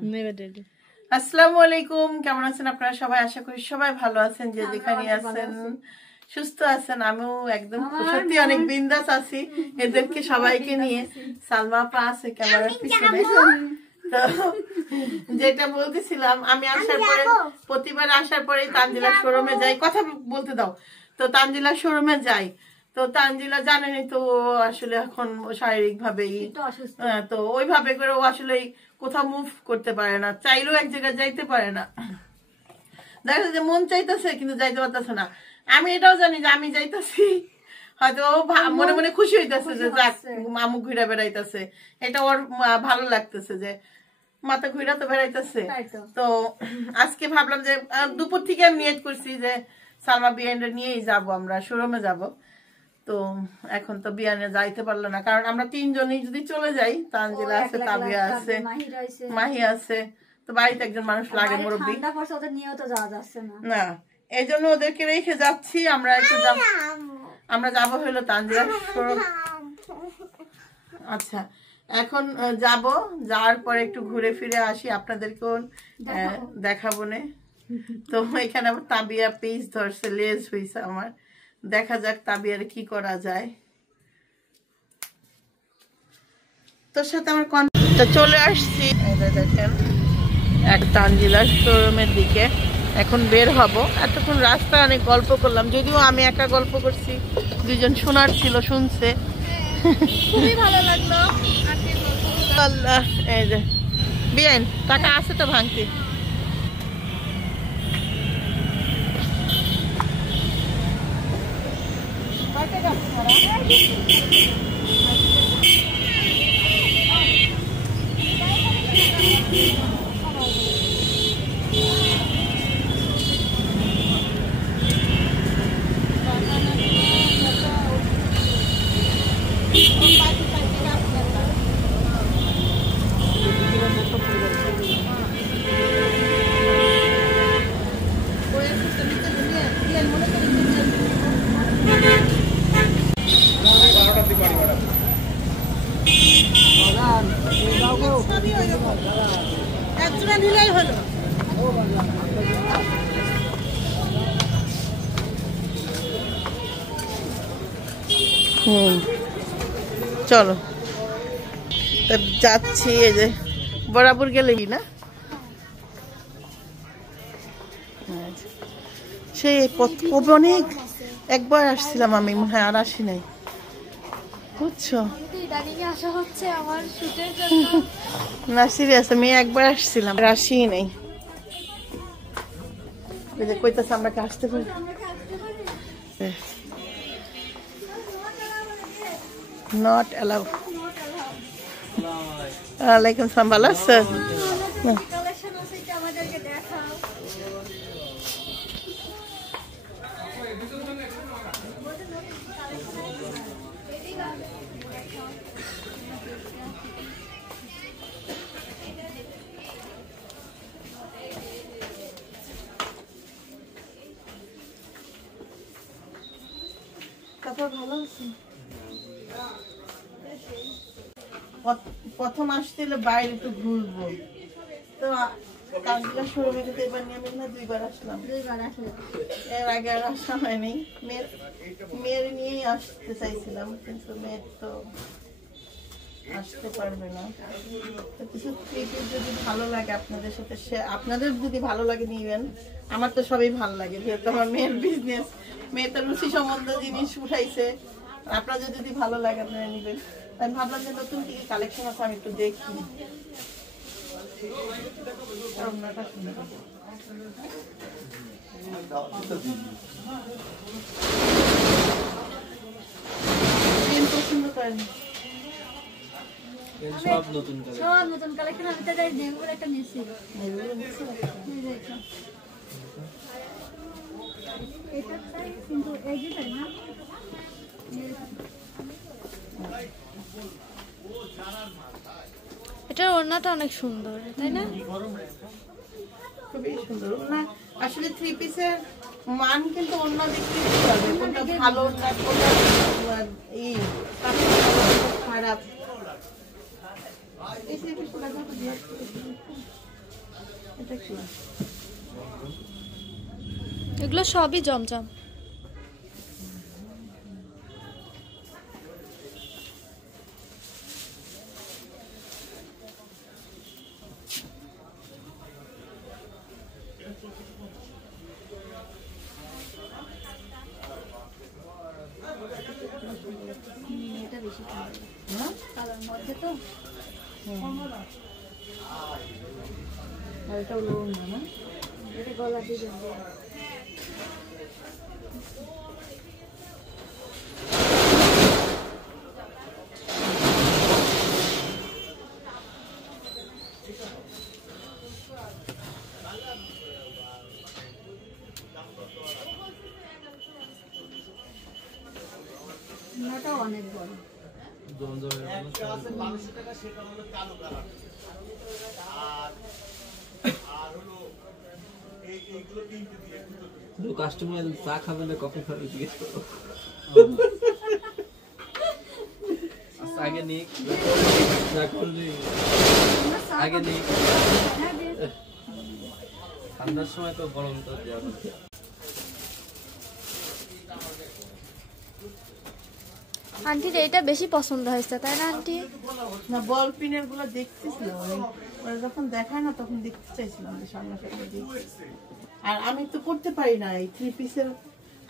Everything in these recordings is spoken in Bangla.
আসসালামু আলাইকুম, কেমন আছেন আপনারা সবাই? আশা করি সবাই ভালো আছেন, যে যেখানে আছেন সুস্থ আছেন। আমিও একদম সত্যি অনেক বিন্দাস আছি এদেরকে সবাইকে নিয়ে। সালমা আপা আছে ক্যামেরার পিছনে। তো যেটা বলতেছিলাম, আমি আসার পরে প্রতিবার আসার পরে তানজিলা শোরুমে যাই, কথা বলতে দাও। তো তানজিলা শোরুমে যাই, তো তানজিলা জানেনই তো আসলে এখন শারীরিক ভাবেই, তো ওইভাবে করে ও আসলে কোথাও মুভ করতে পারে না, চাইলেও এক জায়গায় যাইতে পারে না। দেখা যাচ্ছে যে মন চাইতেছে কিন্তু যাইতে পারতেছে না। আমি এটাও জানি যে আমি যাইতেছি, হয়তো ও মনে মনে খুশি হইতেছে যে যাক মামু ঘুরে বেড়াইতেছে, এটা ওর ভালো লাগতেছে যে মাথা ঘুরা তো বেড়াইতেছে। তো আজকে ভাবলাম যে দুপুর থেকে আমি নিয়ত করছি যে সালমা বিয়ানটা নিয়েই যাব, আমরা শোরুমে যাব। তো এখন তো বিয়ানে যাইতে পারলো না, কারণ আমরা তিনজনই যদি চলে যাই, তানজিলা আছে, তাবিয়া আছে, মাহি আছে, তো বাড়িতে একজন মানুষ লাগে, মুরব্বী না, এই জন্য ওদেরকে রেখে যাচ্ছি। আমরা একটু আমরা যাবো হলো তানজিলা শোরুম। আচ্ছা, এখন যাব, যাওয়ার পরে একটু ঘুরে ফিরে আসি, আপনাদেরকেও দেখাবো না। তো এখানে আমার তাবিয়া পিস ধরছে, লেজ হয়েছে আমার, দেখা যাক তাবিয়ার কি করা যায়। তোর সাথে আমার চলে আসছি, দেখেন এক তানজিলা শোরুমের দিকে এখন বের হব। এতক্ষণ রাস্তা অনেক গল্প করলাম, যদিও আমি একা গল্প করছি, দুজন শোনার ছিল, শুনছে, খুবই ভালো লাগলো। আল্লাহ, এই যে বিয়ান টাকা আছে তো ভাঙতি। চলো যাচ্ছি, এই যে বরাবর গেলে কি না, সেই অনেক একবার আসছিলাম আমি, মনে হয় আর আসি নাই, বুঝছো না, সিরিয়াস আমি একবার আসছিলাম, আসি নাই। কইতাছে আমরা কি আসতে পারি? Not allow. ওয়ালাইকুম সালাম, ভালো আছে? ভালো আছে। প্রথম আসতে বাইরে একটু ঘুরবো, তো তানজিলা শোরুমে কিন্তু এবার নিয়ে আমি না দুইবার আসলাম, এর আগে আর আসা হয়নি। মেয়ের নিয়েই আসতে চাইছিলাম, কিন্তু মেয়ের তো আসতে পারবে না। তো কিছু যদি ভালো লাগে আপনাদের সাথে, আপনাদের যদি ভালো লাগে নিবেন, আমার তো সবই ভালো লাগে, যেহেতু আমার মেয়ের বিজনেস, মেয়ে তো রুচি সম্বন্ধ জিনিস উঠাইছে, আপনাদের যদি ভালো লাগে আপনারা নিবেন। আমি ভাবলাম যে নতুন কি কালেকশন আছে আমি একটু দেখি। পছন্দ করেন সব নতুন কালেকশন, আমি তো নেভি একটা নিয়েছি, কিন্তু এই যে না এটা ওড়নাটা অনেক সুন্দর, তাই না? খুবই সুন্দর ওড়না। আসলে থ্রি পিসের মান কিন্তু অন্য দেখতে হবে, কোনটা ভালো না কোনটা এই খারাপ। এই থ্রি পিসগুলো এগুলো সবই জমজম। এটা বেশি কালার মধ্যে তো এটাও লোন না, এটা গলা দিয়ে ওটাও অনেক বড়। কাস্টমার চা খাবে না কফি খাবে জিজ্ঞেস করো। আগে নিক আগে নিক ঠান্ডার সময় তো গরম তো দেওয়া। আন্টির এইটা বেশি পছন্দ হয়েছে তাই না আন্টি? না, বল পিনের গুলো দেখতেছিলাম ওরা যখন দেখায় না তখন দেখতে চাইছিলাম যে সামনাসামনি দেখছি। আর আমি তো পড়তে পারি না এই 3 পিসের।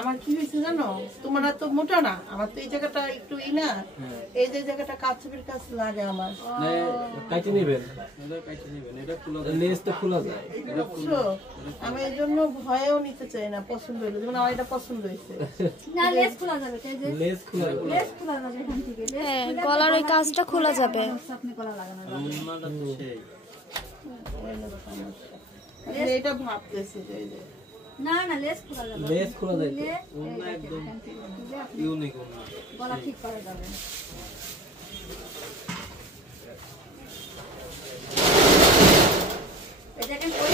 আমার কি হয়েছে জানো, তোমার তো মোটা না, আমার তো এই জায়গাটা একটু না, এই যে জায়গাটা কাছের কাছে লাগে আমার। কাইটে নেবেন, এটা খোলা যায়, লেস তো খোলা যায়। আমি এই জন্য ভয়েও নিতে চাই না, পছন্দ হইলো, যেমন আমার এটা পছন্দ হয়েছে। না, লেস খোলা যাবে, লেস খোলা যাবে, লেস খোলা যাবে এখান থেকে। হ্যাঁ, গলার ওই কাজটা খোলা যাবে। আপনি গলা লাগানো যাবে। উন্মাটা তো সেই এটা ভাবতেছি যে এই যে না না, লেস খোলা যাবে, লেস খোলা যায়, উন্মা একদম ইউনিক উন্মা, গলা ঠিক করা যাবে। এটা কেন ওই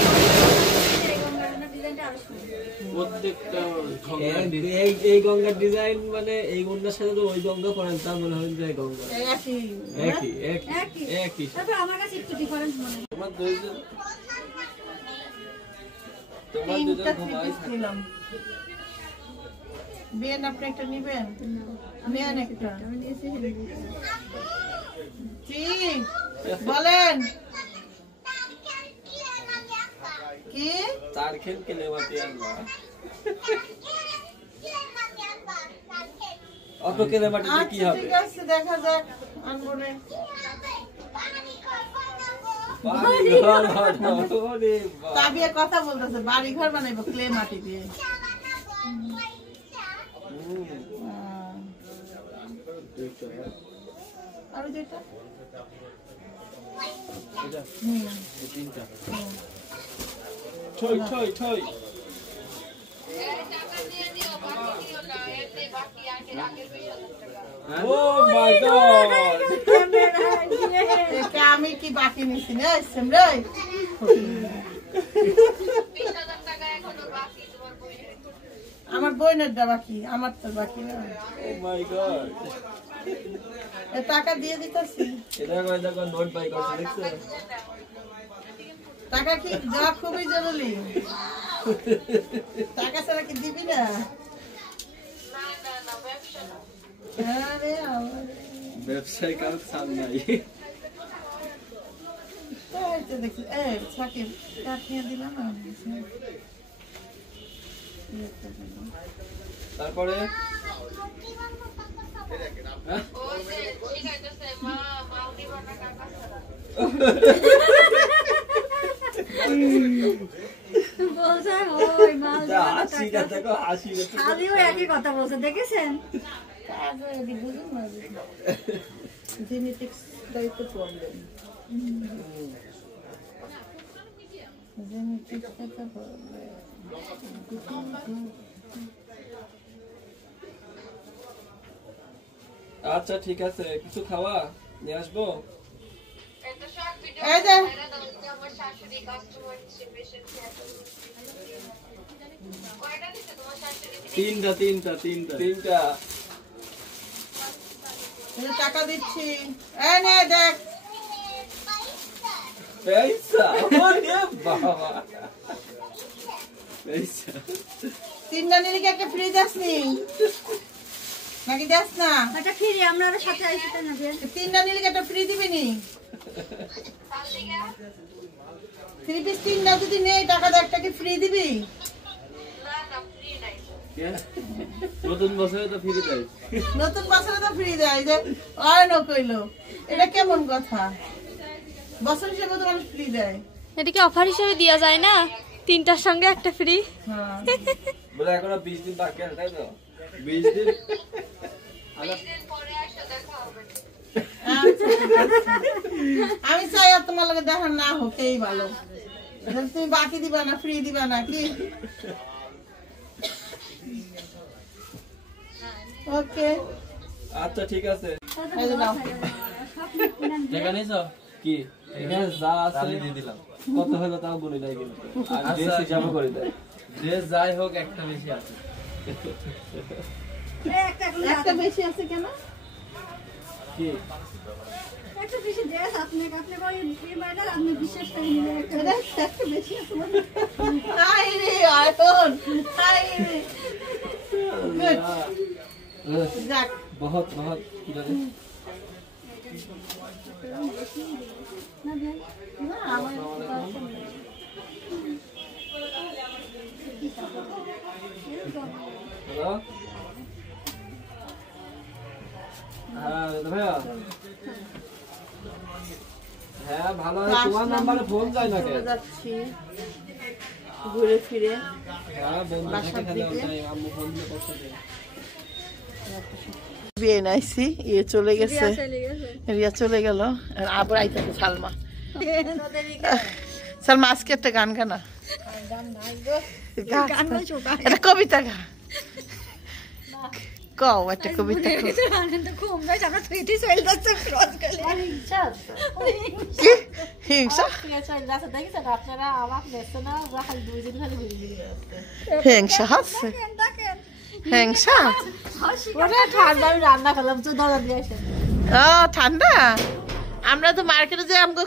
এই গঙ্গার ডিজাইনটা আরো সুন্দর। প্রত্যেকটা এই গঙ্গার ডিজাইন মানে এই গঙ্গার সাথে তো ওই গঙ্গা করেন তা মনে হয় যে গঙ্গা একই একই একই। তবে আমার কাছে একটু ডিফারেন্স মনে হয়। তোমার দুইজন ঘুমাই নিলাম। বেন আপনি একটা নিবেন? নেন একটা। ঠিক বলেন কি চার খেল কেলে মাটি আনবা, অত কেলে মাটিতে কি হবে? ঠিক আছে, দেখা যাক, আনবো না। তাবিয়া কথা বলতেছে বাড়ি ঘর বানাইবো ক্লে মাটি দিয়ে। আর যেটা ছয় ছয় ছয় আমি কি বাকি নিছি না রে? আমার বোনের দা বাকি, আমার তো বাকি না। টাকা দিয়ে দিতেছি। টাকা কি দেওয়া খুবই জরুরি, টাকা ছাড়া কি দিবি না? ব্যবসায় কারো ছাড় নাই। দেখছি সাকিব কাঠিয়ে দিলাম না। তারপরে আমিও একই কথা বলছে, দেখেছেন? জেনেটিক্স দায়িত্ব প্রবলেম, জেনেটিক্স দায়িত্ব প্রবলেম। আচ্ছা ঠিক আছে, কিছু খাওয়া নিয়ে আসবো। তিনটা তিনটা তিনটা তিনটা টাকা দিচ্ছি, দেখ পয়সা। তিনটা নিলে কি একটা ফ্রি দাস নি নাকি দাস না? এটা ফ্রি, আমরা ওর সাথে আইছি তাই না বিয়ান? তিনটা নিলে কি একটা ফ্রি দিবি নি? 3 পিস তিনটা যদি নেই টাকা দে, একটা কি ফ্রি দিবি? নতুন বছরে তো ফ্রি দেয়। নতুন বছরে তো ফ্রি দেয় যে অয়ন কইলো, এটা কেমন কথা? বছর হিসেবে তো মানুষ ফ্রি দেয়। এটা কি অফার হিসেবে দেওয়া যায় না, 3টার সঙ্গে একটা ফ্রি? হ্যাঁ বলে এখনো 20 দিন বাকি আছে তাই তো? 20 দিন আমি চাই আর তোমার লগে দেখা না হোক, এই ভালো। তুমি বাকি দিবা না, ফ্রি দিবা না কি? ওকে আচ্ছা ঠিক আছে। এই যে নাও। টাকা নিছো কি? এখানে যা আছে দিয়ে দিলাম। কত হলো তাও বলি নাই কিন্তু। আর ড্রেস হিসাব করে দেয়। ড্রেস যাই হোক একটা বেশি আছে। একটা বেশি আছে কেন? কি? একটা বেশি ড্রেস আপনি ওই বাইরে আপনি বিশেষ করে নিলেন একটা। একটা বেশি আছে মানে? হাই রে আয়তন, হাই রে। গুড যাক। बहुत बहुत लगे না আমার हेलो हाँ भैया হ্যাঁ ভালো আছে। তোমার নাম্বারে ফোন যায় না কেন? যাচ্ছি ঘুরে ফিরে। হ্যাঁ বন্ধু থেকে খেলে ওটাই আম্মু ফোন দিয়ে করতে দেয়। বিয়ে নাইছি, ইয়ে চলে গেছে, রিয়া চলে গেল, আর আবার আইতাছে সালমা। সালমা আজকে একটা গান গানা, একটা কবিতা গা, কও একটা কবিতা কও। কি হিংসা? হিংসা হচ্ছে, হিংসা। রান্না করলাম তো দাদা দিয়ে আসেন। ও ঠান্ডা, আমরা তো মার্কেটে যে আমগো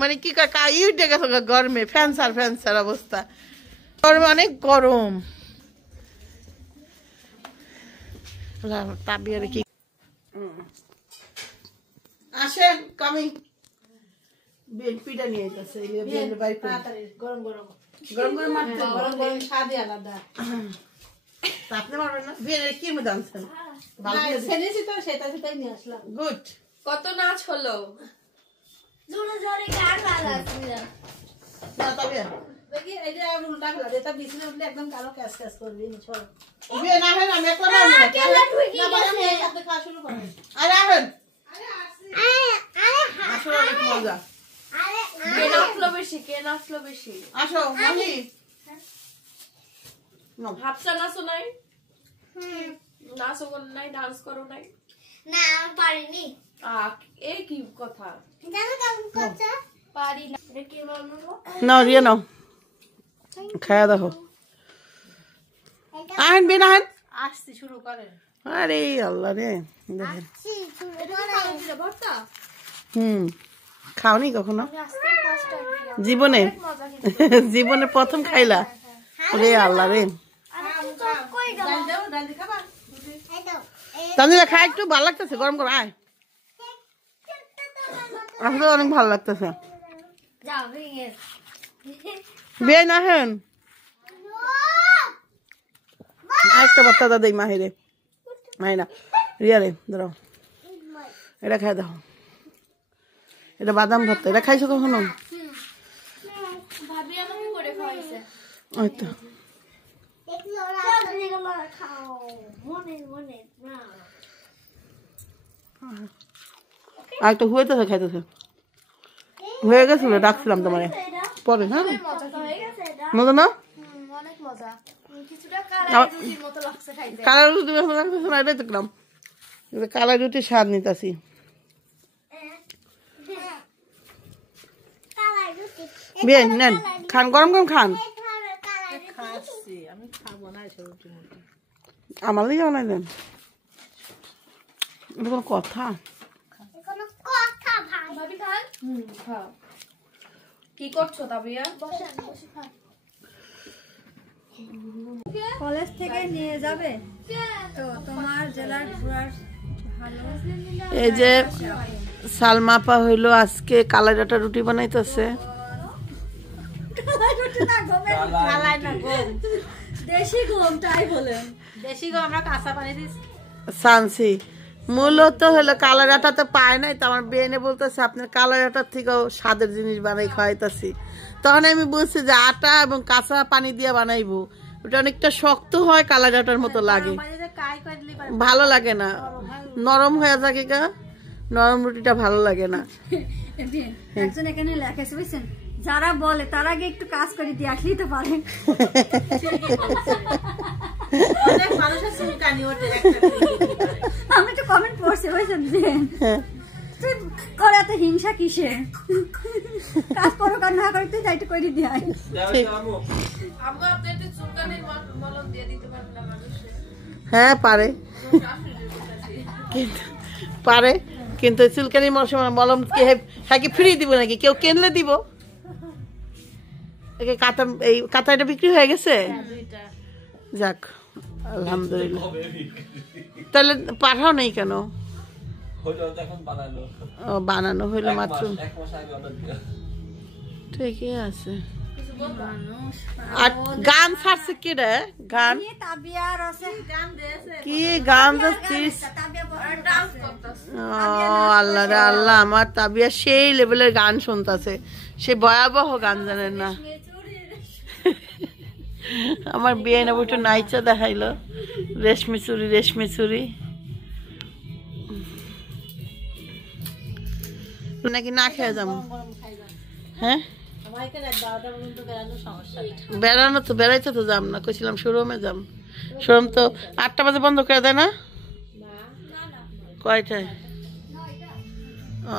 মানে কি ইউ ডেকে থাকা গরমে ফ্যানসার অবস্থা, গরমে অনেক গরম। তাবিয়ারে কি আসেন কামি পিঠা নিয়ে যাচ্ছে গরম গরম গরম গরম মারতে গরম গরম স্বাদই আলাদা। আপনি মারবেন না? বিয়ের কি মধ্যে আনছেন? ছেড়েছি তো, সেটাই নিয়ে আসলাম। গুড। কত নাচ হলো? জোরে জোরে গান বাজাচ্ছি না। না তবে দেখি এই যে উল্টা ফেলা এটা বিছানা উঠলে একদম কালো ক্যাশ ক্যাশ করবি নি ছড়। বিয়ে না হয় আমি একলা মারবো না। কেলা ঢুকি না বলে আমি সাথে খাওয়া শুরু করব। আরে আহেন। আসো অনেক মজা। কে নাচলো বেশি? আসো মাহি। হাফসা নাচো নাই? নাচো নাই, ডান্স করো নাই? না আমি পারিনি। এই কি কথা? জানো কেমন করছে? পারি না। দেখি বলবো। নাও রিয়া নাও, খায়া দেখো। আহেন বিয়ে আহেন। আসছি শুরু করে। আরে আল্লাহ রে দেখেন। খাওনি কখনো জীবনে? জীবনে প্রথম খাইলা? রে আল্লাহ রে। তাহলে খাই একটু ভালো লাগতেছে, গরম গরম। আয় আসলে অনেক ভালো লাগতেছে। বিয়ে না হেন একটা বার্তা দাদা মাহিরে মাহিনা রিয়া রে ধরো, এটা খাই দেখো, এটা বাদাম ভর্তা। এটা খাইছো কখনো? ভাবি আমাকে করে খাওয়াইছে। ওই তো আর একটা হুয়েতেছে, খাইতেছে হয়ে গেছিল, ডাকছিলাম তোমারে পরে। হ্যাঁ মজা না? অনেক মজা। কিছুটা কালাই রুটির মতো লাগছে খাইতে। কালা রুটি লাগতেছে না, এটাই দেখলাম কালা রুটির স্বাদ নিতেছি। বিয়ে নেন, খান গরম গরম খান। আমার লিগে বানাই দেন, এটা কোনো কথা? কি করছো তাবিয়া? কলেজ থেকে নিয়ে যাবে তো তোমার জেলার ঘোরার ভালো। এই যে সালমা আপা হইলো আজকে কালাই ডাটা রুটি বানাইতেছে। দেশি গম তাই বলেন। দেশি গো আমরা কাঁচা পানি দিছি। সানসি মূলত হলো কালাই ডাটা তো পায় নাই, তো আমার বেনে বলতেছে আপনার কালাই ডাটার থেকেও স্বাদের জিনিস বানাই খাওয়াইতেছি। তখন আমি বলছি যে আটা এবং কাঁচা পানি দিয়ে বানাইবো, ওটা অনেকটা শক্ত হয়, কালাই ডাটার মতো লাগে, ভালো লাগে না, নরম হয়ে থাকে গা, নরম রুটিটা ভালো লাগে না। একজন এখানে লেখেছে বুঝছেন, যারা বলে তার আগে একটু কাজ করে দিয়ে আসলেই তো পারে। আমি তো কমেন্ট পড়ছি বুঝছেন যে করে এত হিংসা কিসে, কাজ করো কার না করে তুই যাইতে করে দিয়ে আয়। আম্মু আপনি একটু চুলকানির মলম দিয়ে দিতে পারবেন না মানুষে? হ্যাঁ পারে, পারে, কিন্তু চুলকানি মলম হ্যাঁ কি ফ্রি দিব নাকি, কেউ কিনলে দিব? কাতা, এই কাতাটা বিক্রি হয়ে গেছে, যাক আলহামদুলিল্লাহ। তাহলে পাঠাও নেই কেন? ও বানানো হইলো মাত্র, ঠিকই আছে। আর গান ছাড়ছে কি রে? গান কি গান যাচ্ছিস? আল্লাহ রে আল্লাহ, আমার তাবিয়া সেই লেভেলের গান শুনতেছে, সে ভয়াবহ গান জানেন না। আমার বিয়ে নেব একটু নাইচা দেখাইলো, রেশমি চুরি রেশমি চুরি নাকি না খেয়ে যাবো। হ্যাঁ বেড়ানো তো বেড়াইতে তো যাম না, কইছিলাম শোরুমে যাম, শোরুম তো 8টা বাজে বন্ধ করে দেয় না? কয়টায়? ও